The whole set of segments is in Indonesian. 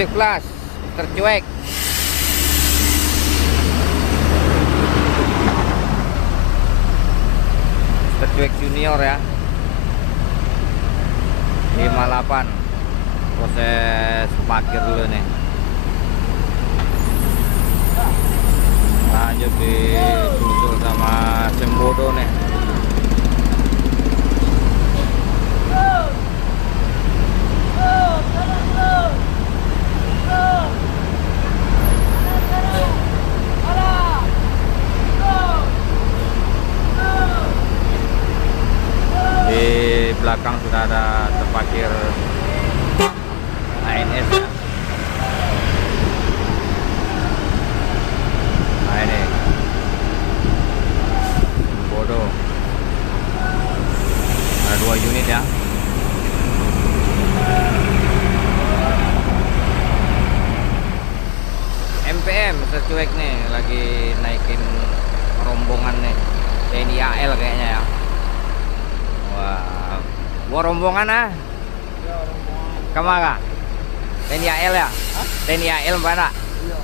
Kelas tercuek. Tercuek junior ya, 58. Proses parkir dulu nih, lanjut disusul sama Sembodo nih. Belakang sudah ada terparkir ANS ya. Nah ini bodoh, ada 2 unit ya. MPM tercuek nih, lagi naikin rombongan nih, TNI AL kayaknya ya. Wah, gua rombongan ah. Iya, rombongan. Kemana? TNI AL ya? Hah? TNI AL mana? Iya.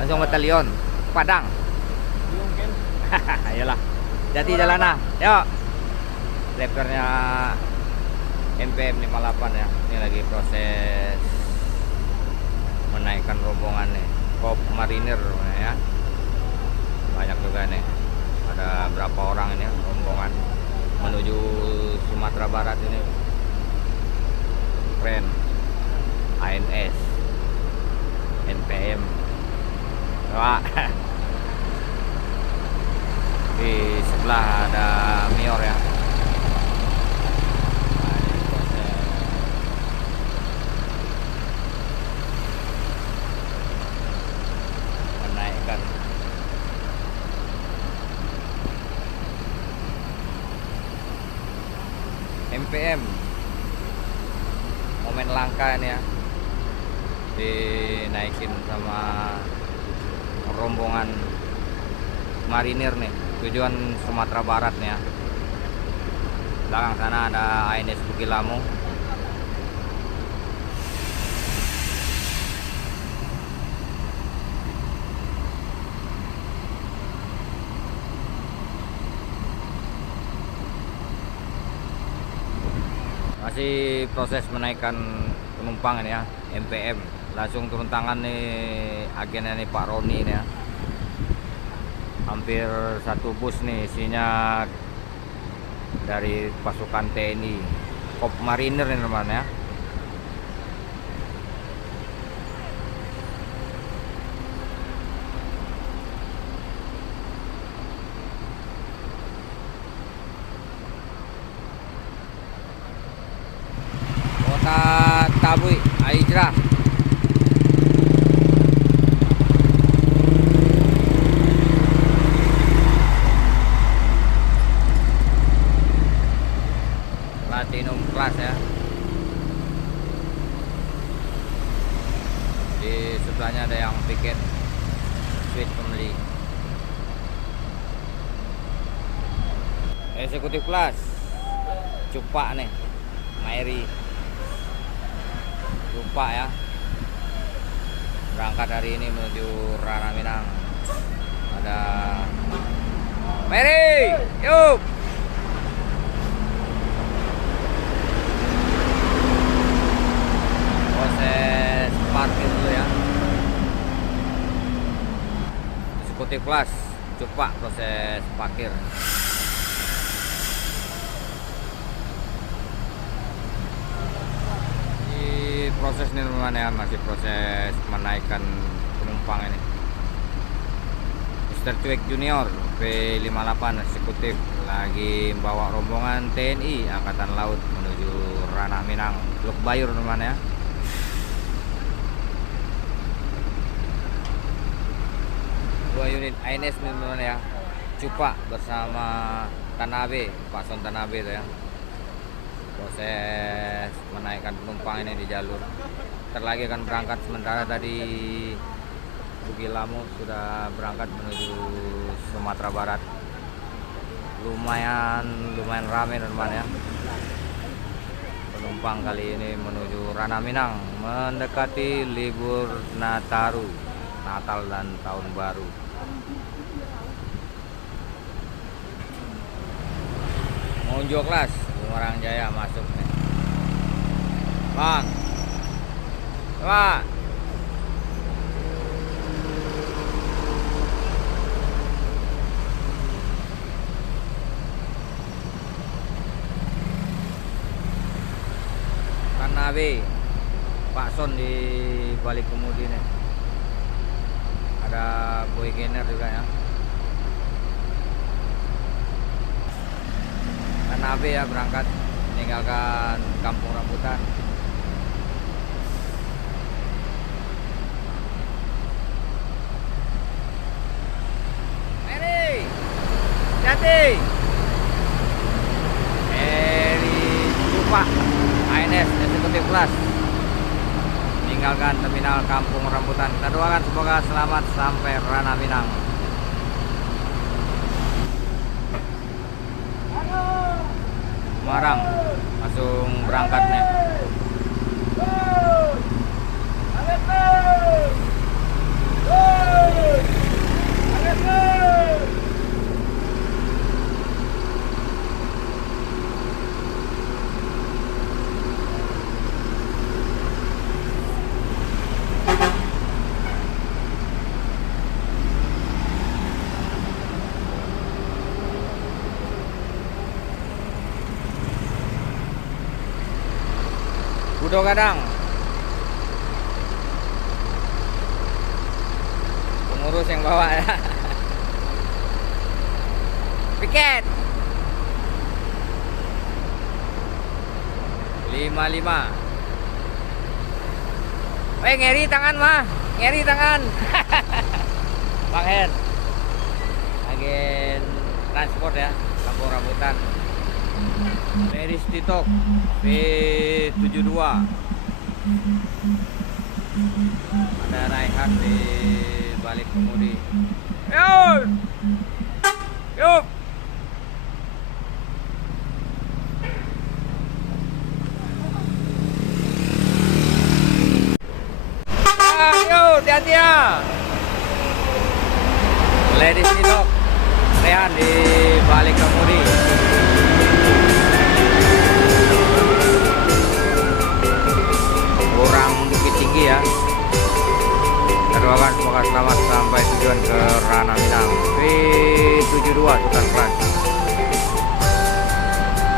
Langsung batalion Padang. Iya mungkin. Ayolah. Jadi jalan ah. Yuk. Lepernya MPM 58 ya. Ini lagi proses menaikkan rombongan nih. Kop marinir ya. Banyak juga nih. Ada berapa orang ini rombongan menuju Sumatera Barat ini. Keren. ANS, NPM. Wah. Di sebelah ada Mior ya. Nah, ini proses menaikkan. MPM momen langka ini ya, dinaikin sama rombongan marinir nih, tujuan Sumatera Barat nih ya. Belakang sana ada ANS Bukit Lamu. Masih proses menaikkan penumpang ini ya, MPM. Langsung turun tangan nih agennya nih Pak Roni ini ya. Hampir satu bus nih isinya dari pasukan TNI Kop Marinir ini teman ya. Kota Tabui, Aijrah. Platinum Class ya. Di sebelahnya ada yang piket Sweet Family. Eksekutif Class Cupak nih, Mairi Cupak ya. Berangkat hari ini menuju Ranah Minang. Ada Mairi, yuk. Proses parkir dulu ya. Eksekutif Class Cupak proses parkir. Proses ini teman ya, masih proses menaikkan penumpang ini. Mr. Cuek Junior P58 eksekutif lagi membawa rombongan TNI Angkatan Laut menuju Ranah Minang, Teluk Bayur teman ya. Dua unit ANS nih teman ya, Cupak bersama Tanabe, Pak Son Tanabe itu ya. Proses menaikkan penumpang ini di jalur. Ntar lagi akan berangkat, sementara tadi Bugilamo sudah berangkat menuju Sumatera Barat. Lumayan ramai teman ya. Penumpang kali ini menuju Ranah Minang mendekati libur Nataru, Natal dan Tahun Baru. Monjo Class Semarang Jaya masuk nih. Bang, Pak. Tanabe, Pak Son di balik kemudi nih. Ada Boy Kenner juga ya. Tanabe ya berangkat meninggalkan Kampung Rambutan. Mary, hati. Mary Cupak ANS Eksekutif Class meninggalkan terminal Kampung Rambutan. Kita doakan semoga selamat sampai Ranah Minang. Semarang langsung berangkat nih. Budo Gadang, pengurus yang bawa ya. Piket 55. Ngeri tangan mah, ngeri tangan. Bang Hen, agen transport ya, Kampung Rambutan. Meris Titok P72. Ada Raihan di balik kemudi. Yuk, yuk. Yuk, hati-hati ya. Ladies Titok Raihan di